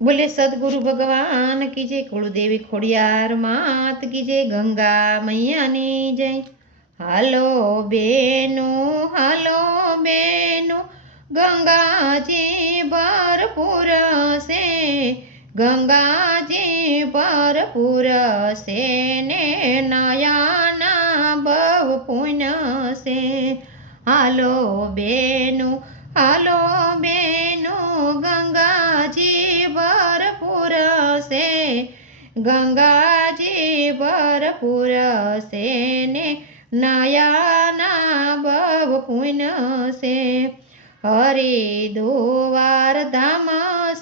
બોલે, સદગુરુ ભગવાન કી જય કુળદેવી ખોડિયાર માત કી જય ગંગા મૈયાની જય. હાલો બેનો હાલો બેનો, ગંગાજી ભરપૂર છે ગંગાજી ભરપૂર છે ને નયાના બહુ પુણ્ય હાલો બેનો, હાલો ગંગાજી ભરપૂર છે ને નાયાના બહુ પુણ્ય છે હરિદ્વાર ધામ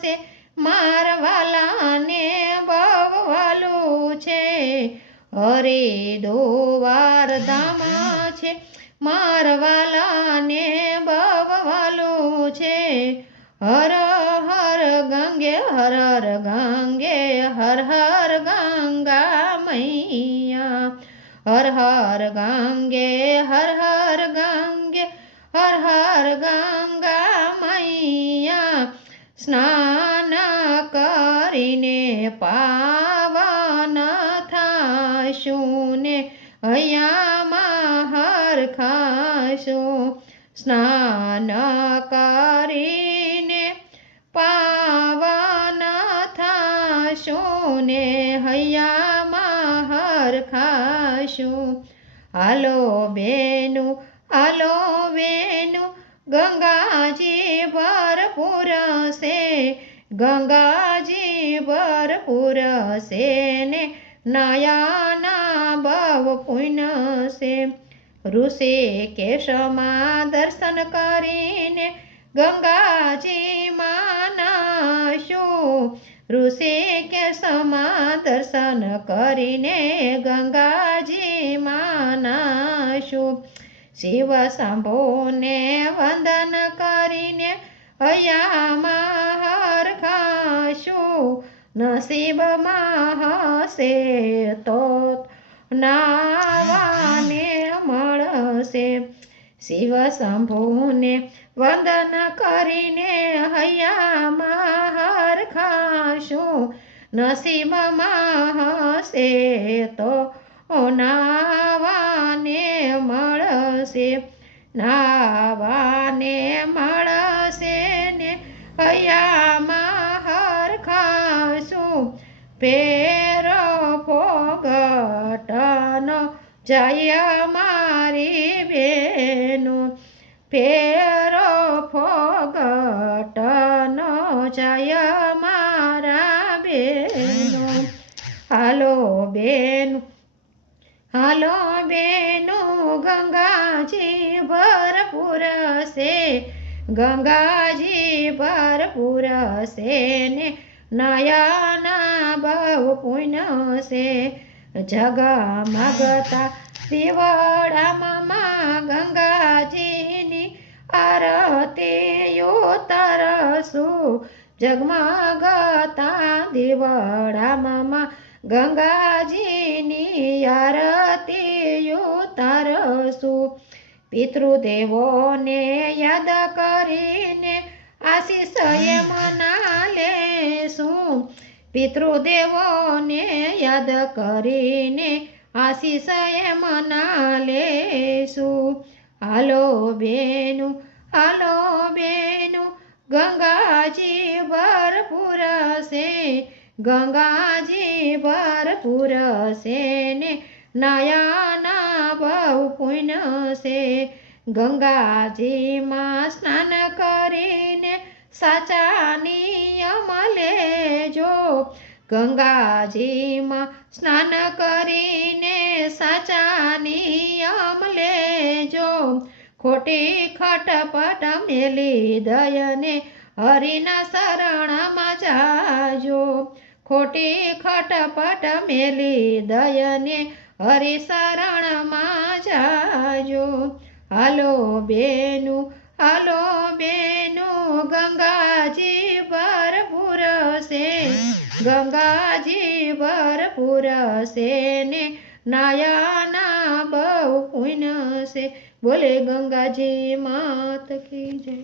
છે મારવાલાને બહુ વાલું છે હરિદ્વાર ધામ છે મારવાલાને બહુ વાલું છે હર હર ગંગે હર હર ગંગે હર હર ગંગા મૈયા હર હર ગંગે હર હર ગંગે હર હર ગંગા મૈયા સ્નાન કરીને પાવન થાશું ને હૈયામાં હર ખાશું સ્નાન ને હૈયામાં હર ખાશું. હાલો બેનું હાલો બેનું, ગંગાજી ભરપૂર છે ગંગાજી ભરપૂર છે ને નયાના બહુ પુણ્ય ઋષિ કેશમાં દર્શન કરીને ગંગાજી માનાશું ઋષિ કેશમાં દર્શન કરીને ગંગાજી માનાશું. શિવ શંભુને વંદન કરીને અયામાં હર ખાશું. નસીબમાં હશે તો નાવાને મળશે. શિવ શંભુને વંદન કરીને હૈયામાં હર ખાશું. નસીબમાં હશે તો નાવાને મળશે નાવાને મળશે ને હૈયામાં હરખાશું પેરો ફોગટનો જય મારી બેનું પેરો ફોગટનો જય બેન. હાલો બેનું, ગંગાજી ભરપૂર છે ગંગાજી ભરપૂર છે ને નયાના બહુ પુણ્ય છે જગમગતા દિવડામાં ગંગાજીની આરતીઓ તરસું. જગમગતા દિવડામાં ગંગાજીની આરતી તરસું. પિતૃદેવોને યાદ કરીને આશીષ મના લેશું. પિતૃદેવોને યાદ કરીને આશીષ મના લેશું. હાલો બેનું હાલો બેનું, ગંગાજી ભરપૂર છે ગંગાજી ભરપૂર છે ને નયાના બહુ પુણ્ય છે. ગંગાજીમાં સ્નાન કરીને સાચા નિયમ લેજો. ગંગાજીમાં સ્નાન કરીને સાચા નિયમ લેજો. ખોટી ખટપટ મેલી દયને હરિના શરણમાં જાજો. ખોટી ખટપટ મેલી દયને હરિ શરણમાં જાજો. હાલો બેનું હાલો બેનું, ગંગાજી ભરપૂર છે ગંગાજી ભરપૂર છે ને નાયાના બહુ પુણ્ય છે બોલે ગંગાજી માત કી જય.